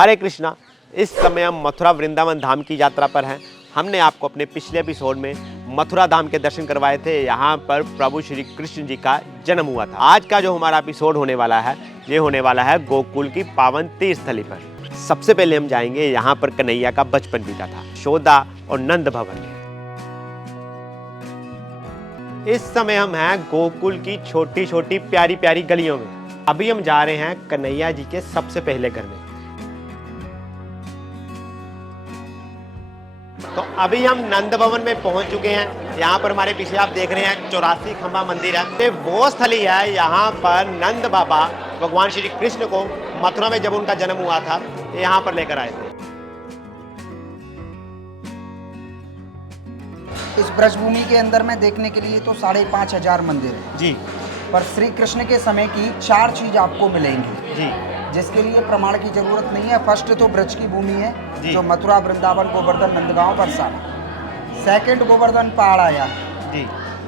हरे कृष्णा। इस समय हम मथुरा वृंदावन धाम की यात्रा पर हैं। हमने आपको अपने पिछले एपिसोड में मथुरा धाम के दर्शन करवाए थे। यहाँ पर प्रभु श्री कृष्ण जी का जन्म हुआ था। आज का जो हमारा एपिसोड होने वाला है, ये होने वाला है गोकुल की पावन तीर्थ स्थली पर। सबसे पहले हम जाएंगे यहाँ पर कन्हैया का बचपन बीता था, यशोदा और नंद भवन में। इस समय हम हैं गोकुल की छोटी छोटी प्यारी प्यारी गलियों में। अभी हम जा रहे हैं कन्हैया जी के सबसे पहले घर में। तो अभी हम नंद भवन में पहुंच चुके हैं। यहाँ पर हमारे पीछे आप देख रहे हैं 84 खंबा मंदिर है। ये वो स्थली है यहाँ पर नंद बाबा भगवान श्री कृष्ण को मथुरा में जब उनका जन्म हुआ था, यहाँ पर लेकर आए थे। इस ब्रजभूमि के अंदर में देखने के लिए तो 5,500 मंदिर है जी, पर श्री कृष्ण के समय की 4 चीज आपको मिलेंगी जी, जिसके लिए प्रमाण की जरूरत नहीं है। फर्स्ट तो ब्रज की भूमि है जी। जो मथुरा, वृंदावन, गोवर्धन, नंदगांव, बरसाना। सेकंड गोवर्धन पहाड़ आया जी,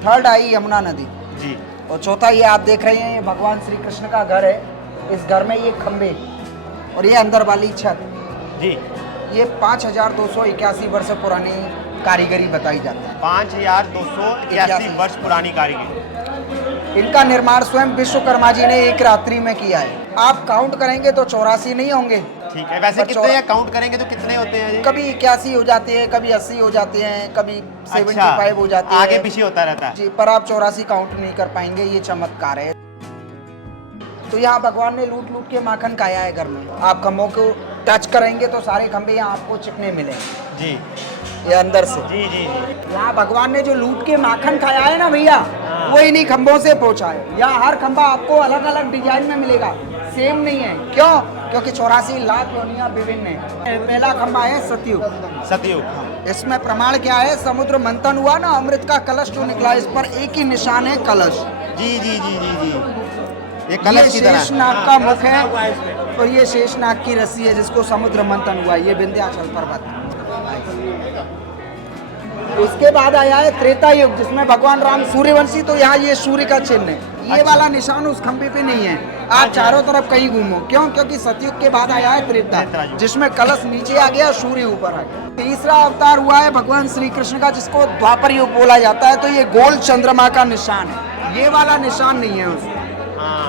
थर्ड आई यमुना नदी जी, और चौथा ये आप देख रहे हैं, ये भगवान श्री कृष्ण का घर है। इस घर में ये खंबे और ये अंदर वाली छत, जी। ये 5,281 वर्ष पुरानी कारीगरी बताई जाती है। 5,281 वर्ष पुरानी कारीगरी। इनका निर्माण स्वयं विश्वकर्मा जी ने एक रात्रि में किया है। आप काउंट करेंगे तो 84 नहीं होंगे। ठीक है, वैसे कितने हैं? काउंट करेंगे तो कितने होते हैं जी? कभी 81 हो जाते हैं, कभी 80 हो जाते हैं, कभी 75 हो जाते हैं। आगे पीछे होता रहता है जी, पर आप 84 काउंट नहीं कर पाएंगे, ये चमत्कार है। तो यहाँ भगवान ने लूट लूट के माखन खाया है घर में। आप खंभों को टच करेंगे तो सारे खंभे यहाँ आपको चिकने मिलेंगे जी, ये अंदर से। जी, जी, जी। यहाँ भगवान ने जो लूट के माखन खाया है ना भैया, वो इन्हीं खंभों से पहुंचा है। यहाँ हर खंभा आपको अलग अलग डिजाइन में मिलेगा, सेम नहीं है। क्यों? क्योंकि 84 लाख योनियां विभिन्न है। पहला खंभा है सतयुग। सतयुग। इसमें प्रमाण क्या है? समुद्र मंथन हुआ ना, अमृत का कलश जो निकला, इस पर एक ही निशान है, कलश। जी, जी, जी, जी, जी। ये कलश की तरह। शेषनाग का मुख है और ये शेषनाग की रस्सी है जिसको समुद्र मंथन हुआ। ये विंध्याचल पर्वत। उसके बाद आया है त्रेता युग जिसमें भगवान राम सूर्यवंशी, तो यहाँ ये सूर्य का चिन्ह है। ये वाला निशान उस खंभे पे नहीं है। आप चारों तरफ कहीं घूमो। क्यों? क्योंकि सतयुग के बाद आया है त्रेता जिसमें कलश नीचे आ गया, सूर्य ऊपर आ गया। तीसरा अवतार हुआ है भगवान श्री कृष्ण का जिसको द्वापर युग बोला जाता है। तो ये गोल चंद्रमा का निशान है, ये वाला निशान नहीं है उसमें।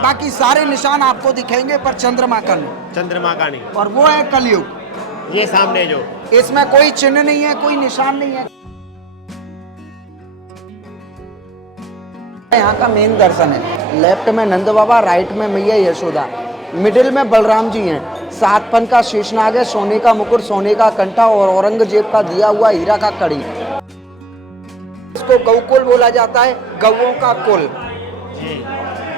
बाकी सारे निशान आपको दिखेंगे पर चंद्रमा का नहीं। चंद्रमा का नहीं। और वो है कलयुग। ये सामने जो, इसमें कोई चिन्ह नहीं है, कोई निशान नहीं है। यहाँ का मेन दर्शन है। लेफ्ट में नंद बाबा, राइट में मैया यशोदा, मिडिल में बलराम जी हैं। 7 फन का शेषनाग है, सोने का मुकुट, सोने का कंठा और औरंगजेब का दिया हुआ हीरा का कड़ी। इसको गौकुल बोला जाता है, गौओं का कुल। जी,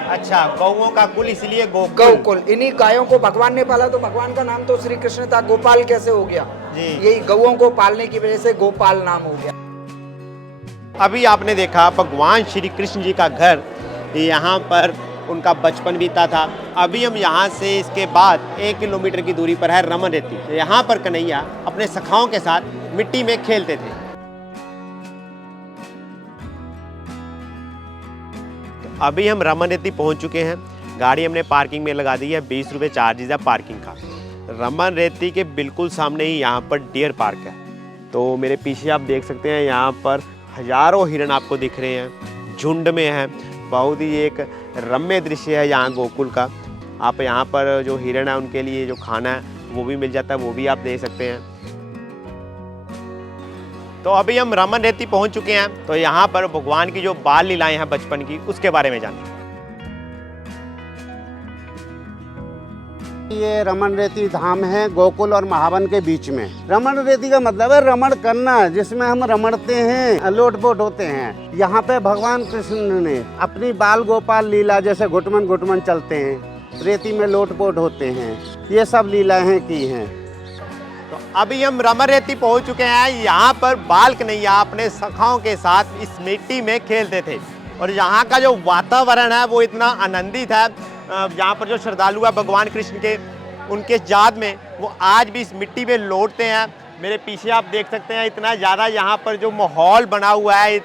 अच्छा, गौओं का कुल इसलिए गौकुल। इन्हीं गायों को भगवान ने पाला, तो भगवान का नाम तो श्री कृष्ण था। गोपाल कैसे हो गया? जी, यही गौओं को पालने की वजह से गोपाल नाम हो गया। अभी आपने देखा भगवान श्री कृष्ण जी का घर, यहाँ पर उनका बचपन बीता था। अभी हम यहाँ से इसके बाद 1 किलोमीटर की दूरी पर है रमन रेती। यहाँ पर कन्हैया अपने सखाओं के साथ मिट्टी में खेलते थे। तो अभी हम रमन रेती पहुँच चुके हैं। गाड़ी हमने पार्किंग में लगा दी है। 20 रुपये चार्जेज है पार्किंग का। रमन रेती के बिल्कुल सामने ही यहाँ पर डियर पार्क है। तो मेरे पीछे आप देख सकते हैं, यहाँ पर हजारों हिरण आपको दिख रहे हैं, झुंड में हैं। बहुत ही एक रम्य दृश्य है यहाँ गोकुल का। आप यहाँ पर जो हिरण है उनके लिए जो खाना है वो भी मिल जाता है, वो भी आप दे सकते हैं। तो अभी हम रमन रेती पहुँच चुके हैं। तो यहाँ पर भगवान की जो बाल लीलाएं हैं बचपन की, उसके बारे में जानें। ये रमन रेती धाम है गोकुल और महावन के बीच में। रमन रेती का मतलब है रमण करना, जिसमें हम रमणते हैं, लोटपोट होते हैं। यहाँ पे भगवान कृष्ण ने अपनी बाल गोपाल लीला, जैसे घुटमन घुटमन चलते हैं, रेती में लोटपोट होते हैं, ये सब लीलाएं की हैं। तो अभी हम रमन रेती पहुँच चुके हैं। यहाँ पर बाल कन्हैया अपने सखाओं के साथ इस मिट्टी में खेलते थे और यहाँ का जो वातावरण है वो इतना आनंदित है। यहाँ पर जो श्रद्धालु है भगवान कृष्ण के, उनके याद में वो आज भी इस मिट्टी में लौटते हैं। मेरे पीछे आप देख सकते हैं, इतना ज़्यादा यहाँ पर जो माहौल बना हुआ है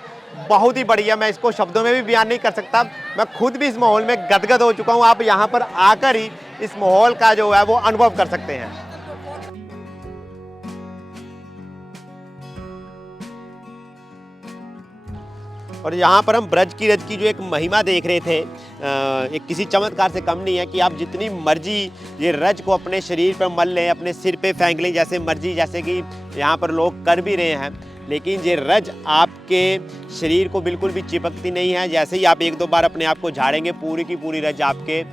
बहुत ही बढ़िया। मैं इसको शब्दों में भी बयान नहीं कर सकता। मैं खुद भी इस माहौल में गदगद हो चुका हूँ। आप यहाँ पर आकर ही इस माहौल का जो है वो अनुभव कर सकते हैं। और यहाँ पर हम ब्रज की रज की जो एक महिमा देख रहे थे, एक किसी चमत्कार से कम नहीं है कि आप जितनी मर्जी ये रज को अपने शरीर पर मल लें, अपने सिर पे फेंक लें जैसे मर्जी, जैसे कि यहाँ पर लोग कर भी रहे हैं, लेकिन ये रज आपके शरीर को बिल्कुल भी चिपकती नहीं है। जैसे ही आप एक दो बार अपने आप को झाड़ेंगे, पूरी की पूरी रज आपके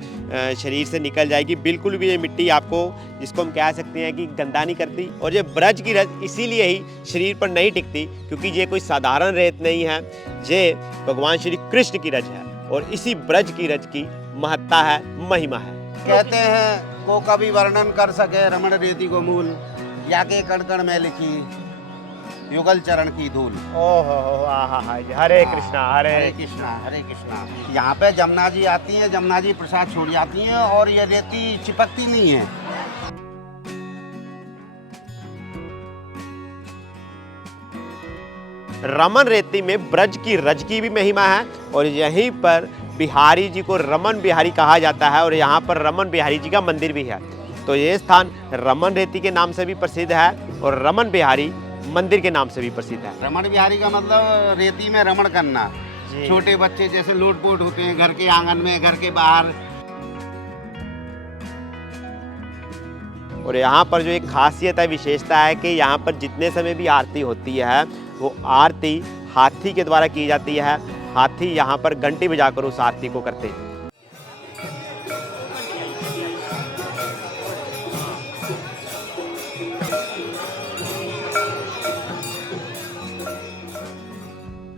शरीर से निकल जाएगी। बिल्कुल भी ये मिट्टी आपको, जिसको हम कह सकते हैं कि गंदा नहीं करती। और ये ब्रज की रज इसीलिए ही शरीर पर नहीं टिकती क्योंकि ये कोई साधारण रेत नहीं है, ये भगवान श्री कृष्ण की रज है और इसी ब्रज की रज की महत्ता है, महिमा है। कहते हैं को कभी वर्णन कर सके रमण रेती को मूल, जाके कण कण में लिखी युगल चरण की धूल। ओहो हरे कृष्णा हरे कृष्णा हरे कृष्णा। यहाँ पे जमुना जी आती हैं, जमुना जी प्रसाद छोड़ जाती हैं और ये रेती चिपकती नहीं है। रमन रेती में ब्रज की रज की भी महिमा है और यहीं पर बिहारी जी को रमन बिहारी कहा जाता है और यहाँ पर रमन बिहारी जी का मंदिर भी है। तो ये स्थान रमन रेती के नाम से भी प्रसिद्ध है और रमन बिहारी मंदिर के नाम से भी प्रसिद्ध है। रमण बिहारी का मतलब रेती में रमण करना। छोटे बच्चे जैसे लोटपोट होते हैं घर के आंगन में, घर के बाहर। और यहाँ पर जो एक खासियत है, विशेषता है कि यहाँ पर जितने समय भी आरती होती है वो आरती हाथी के द्वारा की जाती है। हाथी यहाँ पर घंटी बजाकर उस आरती को करते हैं।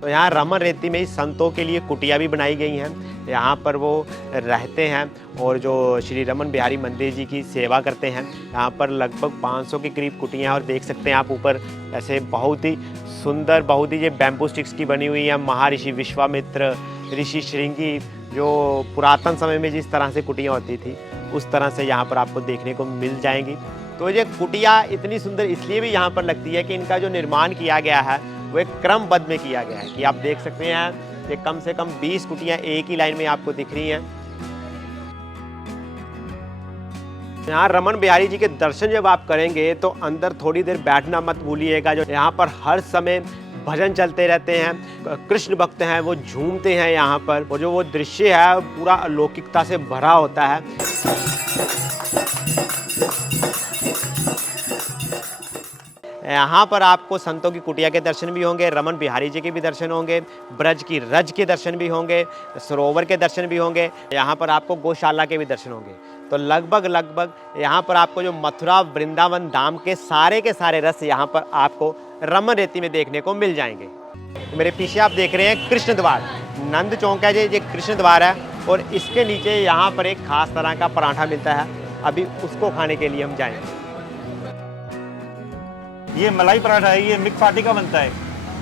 तो यहाँ रमन रेती में ही संतों के लिए कुटिया भी बनाई गई हैं। यहाँ पर वो रहते हैं और जो श्री रमन बिहारी मंदिर जी की सेवा करते हैं। यहाँ पर लगभग 500 के करीब कुटियाँ हैं और देख सकते हैं आप ऊपर ऐसे बहुत ही सुंदर, बहुत ही ये बैम्बू स्टिक्स की बनी हुई है। महर्षि विश्वामित्र, ऋषि श्रृंगी, जो पुरातन समय में जिस तरह से कुटियाँ होती थी उस तरह से यहाँ पर आपको देखने को मिल जाएंगी। तो ये कुटिया इतनी सुंदर इसलिए भी यहाँ पर लगती है कि इनका जो निर्माण किया गया है वो एक क्रमबद्ध में किया गया है कि आप देख सकते हैं कि कम से कम 20 कुटियां एक ही लाइन में आपको दिख रही हैं। यहाँ रमन बिहारी जी के दर्शन जब आप करेंगे तो अंदर थोड़ी देर बैठना मत भूलिएगा। जो यहाँ पर हर समय भजन चलते रहते हैं, कृष्ण भक्त हैं वो झूमते हैं यहाँ पर, और जो वो दृश्य है पूरा अलौकिकता से भरा होता है। यहाँ पर आपको संतों की कुटिया के दर्शन भी होंगे, रमन बिहारी जी के भी दर्शन होंगे, ब्रज की रज के दर्शन भी होंगे, सरोवर के दर्शन भी होंगे, यहाँ पर आपको गौशाला के भी दर्शन होंगे। तो लगभग यहाँ पर आपको जो मथुरा वृंदावन धाम के सारे रस यहाँ पर आपको रमन रेती में देखने को मिल जाएंगे। तो मेरे पीछे आप देख रहे हैं कृष्ण द्वार, नंद चौक है ये कृष्ण द्वार है और इसके नीचे यहाँ पर एक खास तरह का पराठा मिलता है। अभी उसको खाने के लिए हम जाएंगे। ये मलाई पराठा है, ये मिक्स आटे का बनता है।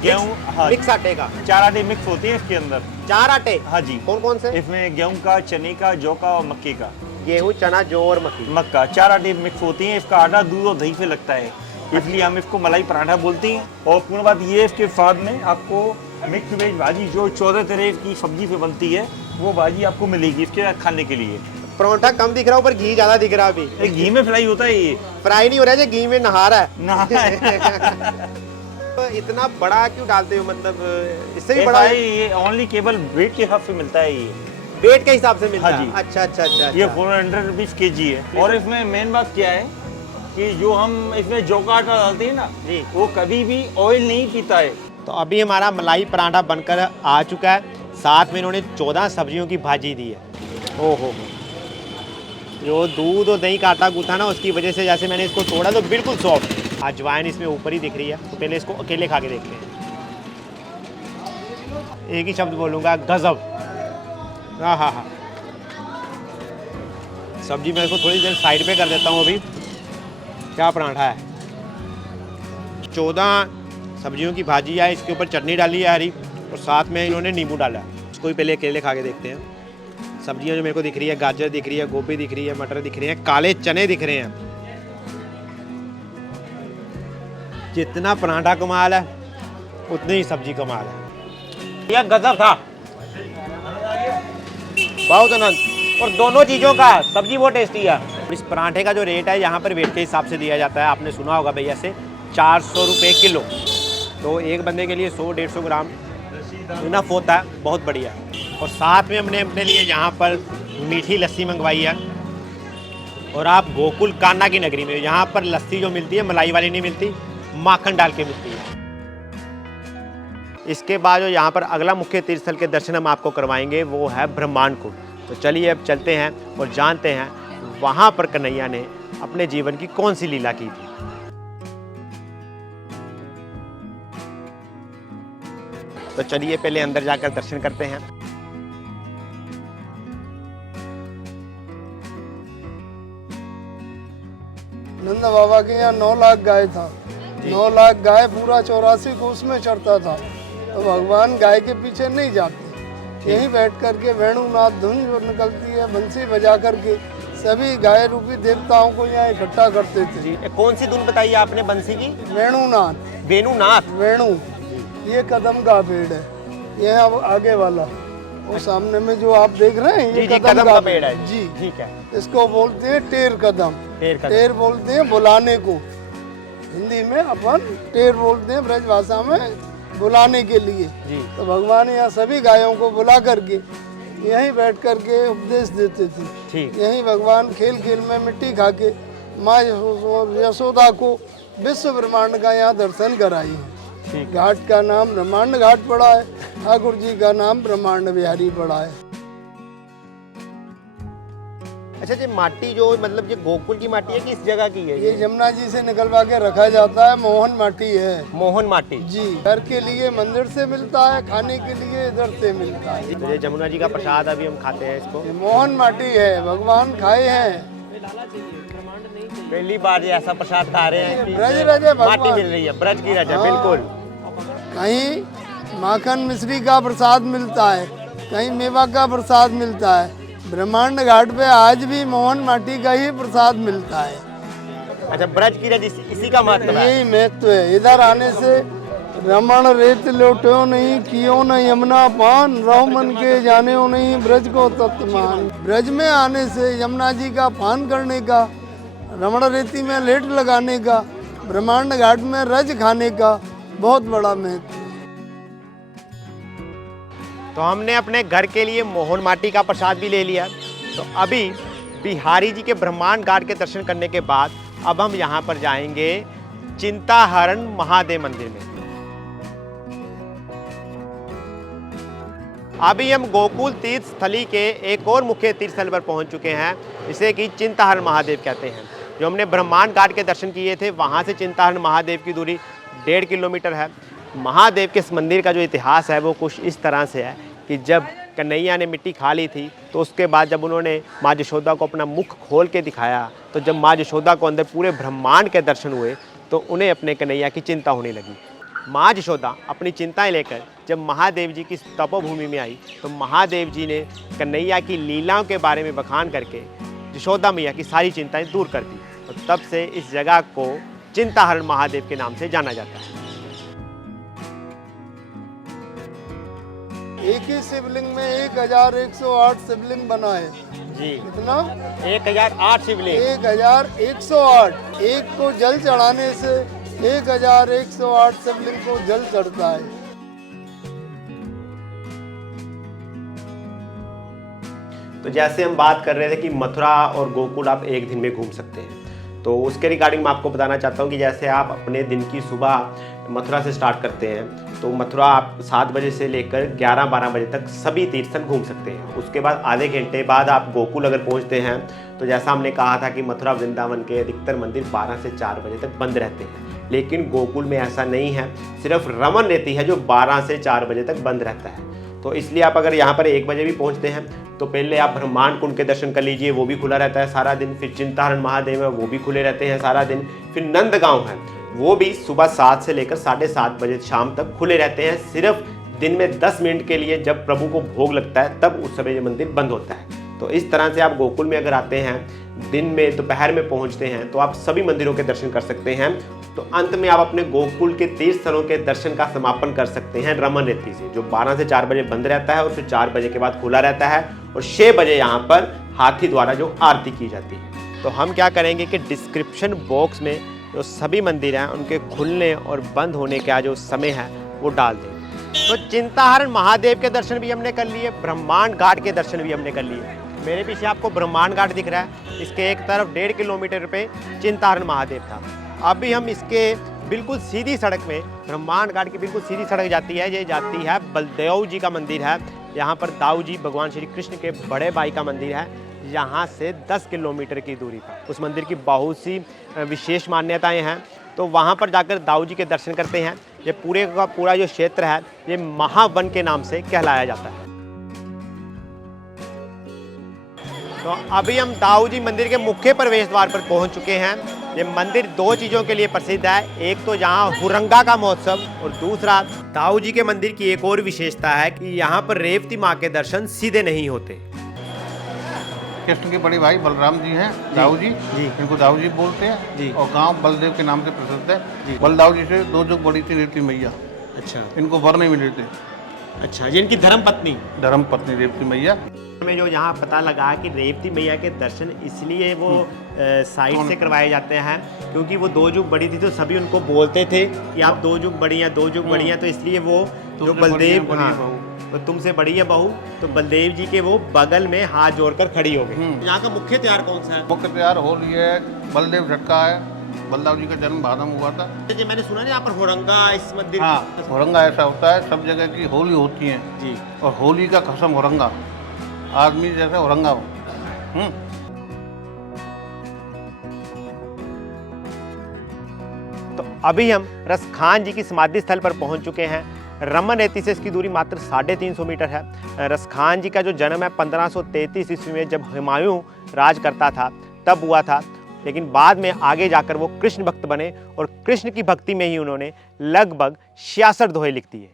गेहूँ, हाँ, मिक्स आटे का, 4 आटे मिक्स होते हैं इसके अंदर। 4 आटे? हाँ जी। कौन कौन से? इसमें गेहूं का, चने का, जौ का और मक्के का। गेहूं, चना, जौ और मक्का 4 आटे मिक्स होती हैं। इसका आटा दूध और दही से लगता है, इसलिए हम इसको मलाई पराठा बोलते हैं। और पूर्ण बात ये, इसके स्वाद में आपको मिक्स वेज भाजी जो 14 तरह की सब्जी से बनती है वो भाजी आपको मिलेगी इसके खाने के लिए। परोठा कम दिख रहा है, ऊपर घी ज्यादा दिख रहा है। अभी घी में फ्राई होता है, ये फ्राई नहीं हो रहा है, घी में नहा रहा है। तो इतना बड़ा क्यों डालते हो? मतलब इससे भी बड़ा है ये? ओनली केवल वेट के हिसाब से मिलता है, ये वेट के हिसाब से मिलता है। हाँ जी। अच्छा। ये 400 रुपीज kg है। और इसमें मेन बात क्या है कि जो हम इसमें जौ का आटा डालते हैं ना जी, वो कभी भी ऑयल नहीं पीता है। तो अभी हमारा मलाई पराठा बनकर आ चुका है, साथ में इन्होंने 14 सब्जियों की भाजी दी है। ओहो, जो दूध और दही का आटा गूथा ना उसकी वजह से जैसे मैंने इसको तोड़ा तो बिल्कुल सॉफ्ट। अजवाइन इसमें ऊपर ही दिख रही है, तो पहले इसको अकेले खा के देखते हैं। एक ही शब्द बोलूँगा, गजब। हाँ। सब्जी मैं इसको थोड़ी देर साइड पे कर देता हूँ। अभी क्या पराठा है, 14 सब्जियों की भाजी है, इसके ऊपर चटनी डाली है हरी और साथ में इन्होंने नींबू डाला है। इसको भी पहले अकेले खा के देखते हैं। सब्जियां जो मेरे को दिख रही है, गाजर दिख रही है, गोभी दिख रही है, मटर दिख रही है, काले चने दिख रहे हैं। जितना पराठा कमाल है उतनी ही सब्जी कमाल है। यह गजब था, बहुत आनंद। और दोनों चीज़ों का सब्जी बहुत टेस्टी है। इस पराठे का जो रेट है यहाँ पर वेट के हिसाब से दिया जाता है। आपने सुना होगा भैया से 400 रुपये किलो। तो एक बंदे के लिए 100-150 ग्राम इनफ होता है, बहुत बढ़िया। और साथ में हमने अपने लिए यहाँ पर मीठी लस्सी मंगवाई है। और आप गोकुल कान्हा की नगरी में यहाँ पर लस्सी जो मिलती है मलाई वाली नहीं मिलती, माखन डाल के मिलती है। इसके बाद जो यहाँ पर अगला मुख्य तीर्थ स्थल के दर्शन हम आपको करवाएंगे वो है ब्रह्मांड कुंड। तो चलिए अब चलते हैं और जानते हैं वहाँ पर कन्हैया ने अपने जीवन की कौन सी लीला की थी। तो चलिए पहले अंदर जाकर दर्शन करते हैं। नंद बाबा के यहाँ 9 लाख गाय था। 9 लाख गाय पूरा 84 कोस में चढ़ता था। तो भगवान गाय के पीछे नहीं जाते, यहीं बैठ करके वेणुनाथ धुन जो निकलती है बंसी बजा करके सभी गाय रूपी देवताओं को यहाँ इकट्ठा करते थे। जी, कौन सी धुन बताई आपने बंसी की? वेणुनाथ। वेणुनाथ। वेणु ये कदम का पेड़ है, ये अब आगे वाला वो सामने में जो आप देख रहे हैं, ये कदम का पेड़ है जी। ठीक है। इसको बोलते हैं टेर कदम। टेर बोलते हैं बुलाने को, हिंदी में अपन टेर बोलते हैं, ब्रज भाषा में बुलाने के लिए जी। तो भगवान यहाँ सभी गायों को बुला करके यहीं बैठ करके उपदेश देते थे। ठीक। यहीं भगवान खेल खेल में मिट्टी खा के माँ यशोदा को विश्व ब्रह्मांड का यहाँ दर्शन कराई है। घाट का नाम ब्रह्मांड घाट पड़ा है, ठाकुर जी का नाम ब्रह्मांड बिहारी पड़ा है। अच्छा जी, माटी जो मतलब ये गोकुल की माटी है, किस जगह की है? ये यमुना जी से निकलवा के रखा जाता है, मोहन माटी है। मोहन माटी जी। घर के लिए मंदिर से मिलता है, खाने के लिए इधर से मिलता है। तो ये जमुना जी का प्रसाद अभी हम खाते हैं इसको। ये मोहन माटी है, भगवान खाए हैं। पहली बार ये ऐसा प्रसाद खा रहे हैं कि ब्रज रज है, माटी भगवान मिल रही है, ब्रज की रज है। हाँ। बिल्कुल। कहीं माखन मिश्री का प्रसाद मिलता है, कहीं मेवा का प्रसाद मिलता है। ब्रह्मांड घाट पे आज भी मोहन माटी का ही प्रसाद मिलता है। अच्छा, ब्रज की रज इसी का महत्व है। यही महत्व है। इधर आने से रमण रेत लौट्यो नहीं, कियो न यमुना पान, रहो मन के जाने नहीं, ब्रज को तत्मान। ब्रज में आने से यमुना जी का पान करने का, रमण रेती में लेट लगाने का, ब्रह्मांड घाट में रज खाने का बहुत बड़ा महत्व। तो हमने अपने घर के लिए मोहन माटी का प्रसाद भी ले लिया। तो अभी बिहारी जी के ब्रह्मांड घाट के दर्शन करने के बाद अब हम यहाँ पर जाएंगे चिंताहरण महादेव मंदिर में। अभी हम गोकुल तीर्थ स्थली के एक और मुख्य तीर्थ स्थल पर पहुँच चुके हैं, जिसे कि चिंताहरण महादेव कहते हैं। जो हमने ब्रह्मांड घाट के दर्शन किए थे, वहाँ से चिंताहरण महादेव की दूरी 1.5 किलोमीटर है। महादेव के इस मंदिर का जो इतिहास है वो कुछ इस तरह से है कि जब कन्हैया ने मिट्टी खा ली थी, तो उसके बाद जब उन्होंने माँ यशोदा को अपना मुख खोल के दिखाया, तो जब माँ यशोदा को अंदर पूरे ब्रह्मांड के दर्शन हुए तो उन्हें अपने कन्हैया की चिंता होने लगी। माँ यशोदा अपनी चिंताएं लेकर जब महादेव जी की तपोभूमि में आई, तो महादेव जी ने कन्हैया की लीलाओं के बारे में बखान करके यशोदा मैया की सारी चिंताएं दूर कर दी। और तब से इस जगह को चिंताहरण महादेव के नाम से जाना जाता है। एक ही शिवलिंग में 1108 शिवलिंग बना है जी। कितना? 1008 शिवलिंग। 1108। एक को जल चढ़ाने से 1108 शिवलिंग को जल चढ़ता है। तो जैसे हम बात कर रहे थे कि मथुरा और गोकुल आप एक दिन में घूम सकते हैं, तो उसके रिगार्डिंग मैं आपको बताना चाहता हूँ कि जैसे आप अपने दिन की सुबह मथुरा से स्टार्ट करते हैं, तो मथुरा आप 7 बजे से लेकर 11-12 बजे तक सभी तीर्थस्थल घूम सकते हैं। उसके बाद आधे घंटे बाद आप गोकुल अगर पहुँचते हैं, तो जैसा हमने कहा था कि मथुरा वृंदावन के अधिकतर मंदिर 12 से 4 बजे तक बंद रहते हैं, लेकिन गोकुल में ऐसा नहीं है। सिर्फ रमन रेती है जो 12 से 4 बजे तक बंद रहता है। तो इसलिए आप अगर यहाँ पर 1 बजे भी पहुँचते हैं, तो पहले आप ब्रह्मांड कुंड के दर्शन कर लीजिए, वो भी खुला रहता है सारा दिन। फिर चिंताहरण महादेव है, वो भी खुले रहते हैं सारा दिन। फिर नंदगांव है, वो भी सुबह 7 से लेकर 7:30 बजे शाम तक खुले रहते हैं। सिर्फ दिन में 10 मिनट के लिए जब प्रभु को भोग लगता है, तब उस समय ये मंदिर बंद होता है। तो इस तरह से आप गोकुल में अगर आते हैं, दिन में दोपहर में पहुंचते हैं, तो आप सभी मंदिरों के दर्शन कर सकते हैं। तो अंत में आप अपने गोकुल के तीर्थ स्थलों के दर्शन का समापन कर सकते हैं रमन रेती से, जो 12 से 4 बजे बंद रहता है और फिर 4 बजे के बाद खुला रहता है। और 6 बजे यहाँ पर हाथी द्वारा जो आरती की जाती है। तो हम क्या करेंगे कि डिस्क्रिप्शन बॉक्स में जो सभी मंदिर हैं उनके खुलने और बंद होने का जो समय है वो डाल देंगे। तो चिंताहरण महादेव के दर्शन भी हमने कर लिए, ब्रह्मांड घाट के दर्शन भी हमने कर लिए। मेरे पीछे आपको ब्रह्मांड घाट दिख रहा है, इसके एक तरफ 1.5 किलोमीटर पे चिंताहरण महादेव था। अभी हम इसके बिल्कुल सीधी सड़क में, ब्रह्मांड घाट की बिल्कुल सीधी सड़क जाती है, ये जाती है बलदेव जी का मंदिर है। यहाँ पर दाऊ जी भगवान श्री कृष्ण के बड़े भाई का मंदिर है। यहाँ से 10 किलोमीटर की दूरी पर उस मंदिर की बहुत सी विशेष मान्यताएं हैं, तो वहाँ पर जाकर दाऊ जी के दर्शन करते हैं। ये पूरे का पूरा जो क्षेत्र है ये महावन के नाम से कहलाया जाता है। तो अभी हम दाऊ जी मंदिर के मुख्य प्रवेश द्वार पर पहुंच चुके हैं। ये मंदिर 2 चीज़ों के लिए प्रसिद्ध है, एक तो यहाँ हुरंगा का महोत्सव और दूसरा दाऊ जी के मंदिर की एक और विशेषता है कि यहाँ पर रेवती माँ के दर्शन सीधे नहीं होते। कृष्ण के बड़े भाई बलराम जी हैं, दाऊ जी, इनको दाऊ जी बोलते हैं जी। और गांव बलदेव के नाम से प्रसिद्ध है। बलदाऊ जी से 2 युग बड़ी थी रेवती मैया, अच्छा इनको वर नहीं मिले थे, अच्छा, जिनकी धर्म पत्नी रेवती मैया। में जो यहाँ पता लगा कि रेवती मैया के दर्शन इसलिए वो साइड से करवाए जाते हैं क्योंकि वो 2 युग बड़ी थी, तो सभी उनको बोलते थे कि आप 2 युग बड़ी हैं, 2 युग बड़ी हैं, तो इसलिए वो जो बलदेव, तो तुमसे बड़ी है बहू, तो बलदेव जी के वो बगल में हाथ जोड़कर खड़ी हो गई। यहाँ का मुख्य त्योहार कौन सा है? मुख्य त्योहार होली है, बलदेव झटका है, बलदाऊ जी का जन्म भादम हुआ था। जी, मैंने सुना यहाँ पर होरंगा इस मंदिर, हाँ, होरंगा ऐसा होता है, सब जगह की होली होती है जी, और होली का कसम होरंगा, आदमी जैसे होरंगा हो। तो अभी हम रसखान जी की समाधि स्थल पर पहुंच चुके हैं। रमन रेती से इसकी दूरी मात्र 350 मीटर है। रसखान जी का जो जन्म है 1533 ईस्वी में जब हुमायूं राज करता था तब हुआ था, लेकिन बाद में आगे जाकर वो कृष्ण भक्त बने और कृष्ण की भक्ति में ही उन्होंने लगभग 66 दोहे लिख दिए।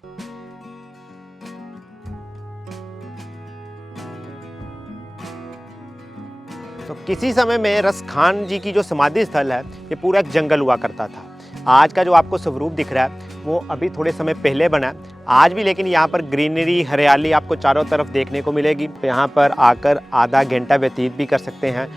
तो किसी समय में रसखान जी की जो समाधि स्थल है ये पूरा एक जंगल हुआ करता था। आज का जो आपको स्वरूप दिख रहा है वो अभी थोड़े समय पहले बना है। आज भी लेकिन यहाँ पर ग्रीनरी, हरियाली आपको चारों तरफ देखने को मिलेगी। यहाँ पर आकर आधा घंटा व्यतीत भी कर सकते हैं।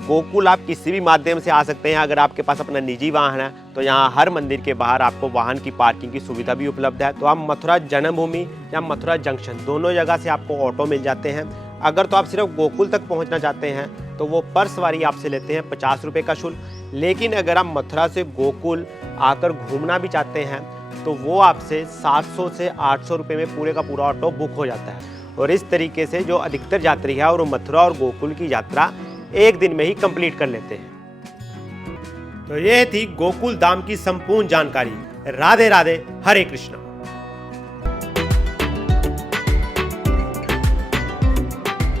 गोकुल आप किसी भी माध्यम से आ सकते हैं। अगर आपके पास अपना निजी वाहन है तो यहाँ हर मंदिर के बाहर आपको वाहन की पार्किंग की सुविधा भी उपलब्ध है। तो आप मथुरा जन्मभूमि या मथुरा जंक्शन दोनों जगह से आपको ऑटो मिल जाते हैं। अगर तो आप सिर्फ गोकुल तक पहुँचना चाहते हैं तो वो पर सवारी आपसे लेते हैं 50 रुपये का शुल्क। लेकिन अगर आप मथुरा से गोकुल आकर घूमना भी चाहते हैं तो वो आपसे 700 से 800 रुपये में पूरे का पूरा ऑटो बुक हो जाता है। और इस तरीके से जो अधिकतर यात्री है और मथुरा और गोकुल की यात्रा एक दिन में ही कंप्लीट कर लेते हैं। तो यह थी गोकुल धाम की संपूर्ण जानकारी। राधे राधे, हरे कृष्णा।